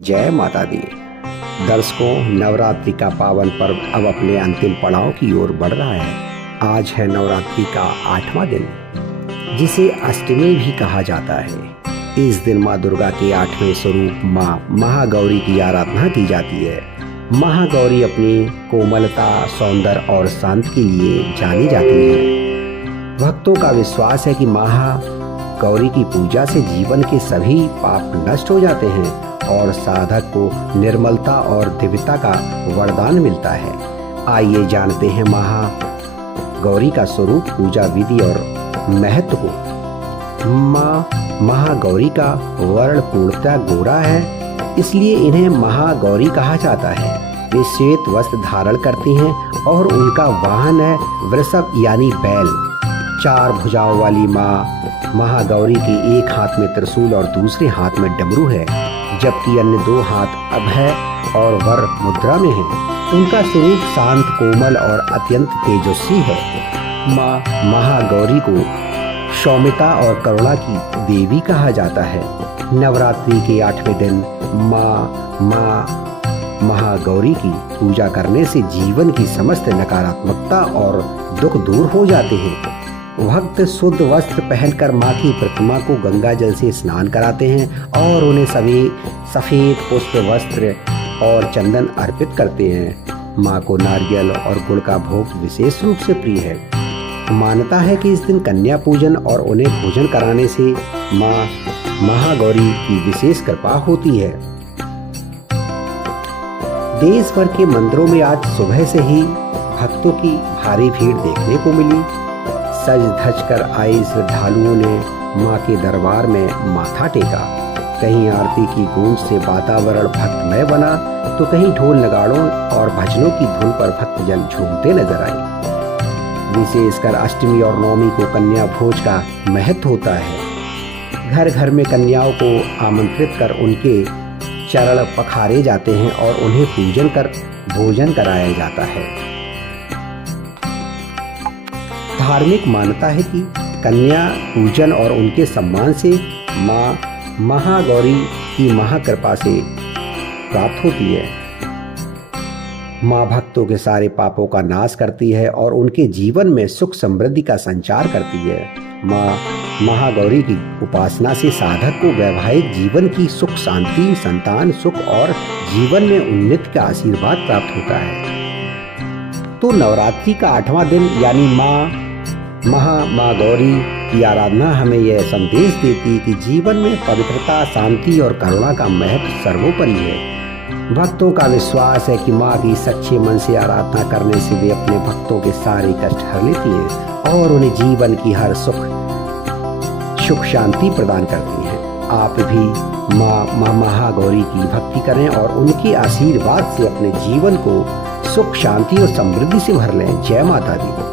जय माता दी। दर्शकों, नवरात्रि का पावन पर्व अब अपने अंतिम पड़ाव की ओर बढ़ रहा है। आज है नवरात्रि का 8वां दिन, जिसे अष्टमी भी कहा जाता है। इस दिन माँ दुर्गा के 8वें स्वरूप माँ महागौरी की आराधना की जाती है। महागौरी अपनी कोमलता, सौंदर्य और शांति के लिए जानी जाती है। भक्तों का विश्वास है कि महागौरी की पूजा से जीवन के सभी पाप नष्ट हो जाते हैं और साधक को निर्मलता और दिव्यता का वरदान मिलता है। आइए जानते हैं महागौरी का स्वरूप, पूजा विधि और महत्व को। माँ महागौरी का वर्ण पूर्णतः गोरा है, इसलिए इन्हें महागौरी कहा जाता है। वे श्वेत वस्त्र धारण करती हैं और उनका वाहन है वृषभ यानी बैल। 4 भुजाओं वाली माँ महागौरी के एक हाथ में त्रिशूल और दूसरे हाथ में डमरू है, जबकि अन्य 2 हाथ अभय और वर मुद्रा में हैं। उनका स्वरूप शांत, कोमल और अत्यंत तेजस्वी है। माँ महागौरी को सौम्यता और करुणा की देवी कहा जाता है। नवरात्रि के 8वें दिन माँ महागौरी की पूजा करने से जीवन की समस्त नकारात्मकता और दुख दूर हो जाते हैं। भक्त शुद्ध वस्त्र पहनकर माँ की प्रतिमा को गंगा जल से स्नान कराते हैं और उन्हें सभी सफ़ेद पुष्प, वस्त्र और चंदन अर्पित करते हैं। माँ को नारियल और गुड़ का भोग विशेष रूप से प्रिय है। मान्यता है कि इस दिन कन्या पूजन और उन्हें भोजन कराने से माँ महागौरी की विशेष कृपा होती है। देश भर के मंदिरों में आज सुबह से ही भक्तों की भारी भीड़ देखने को मिली। सज धज कर आए श्रद्धालुओं ने माँ के दरबार में माथा टेका। कहीं आरती की गूंज से वातावरण भक्तमय बना, तो कहीं ढोल नगाड़ों और भजनों की धुन पर भक्तजन झूमते नजर आए। विशेषकर अष्टमी और नवमी को कन्या भोज का महत्व होता है। घर घर में कन्याओं को आमंत्रित कर उनके चरण पखारे जाते हैं और उन्हें पूजन कर भोजन कराया जाता है। धार्मिक मान्यता है कि कन्या पूजन और उनके सम्मान से माँ महागौरी की महाकृपा से प्राप्त होती है। माँ भक्तों के सारे पापों का नाश करती है और उनके जीवन में सुख समृद्धि का संचार करती है। माँ महागौरी की उपासना से साधक को वैवाहिक जीवन की सुख शांति, संतान सुख और जीवन में उन्नति का आशीर्वाद प्राप्त होता है। तो नवरात्रि का 8वां दिन यानी माँ महागौरी की आराधना हमें यह संदेश देती है कि जीवन में पवित्रता, शांति और करुणा का महत्व सर्वोपरि है। भक्तों का विश्वास है कि माँ की सच्चे मन से आराधना करने से वे अपने भक्तों के सारे कष्ट हर लेती हैं और उन्हें जीवन की हर सुख शांति प्रदान करती हैं। आप भी माँ महागौरी की भक्ति करें और उनके आशीर्वाद से अपने जीवन को सुख शांति और समृद्धि से भर लें। जय माता दी।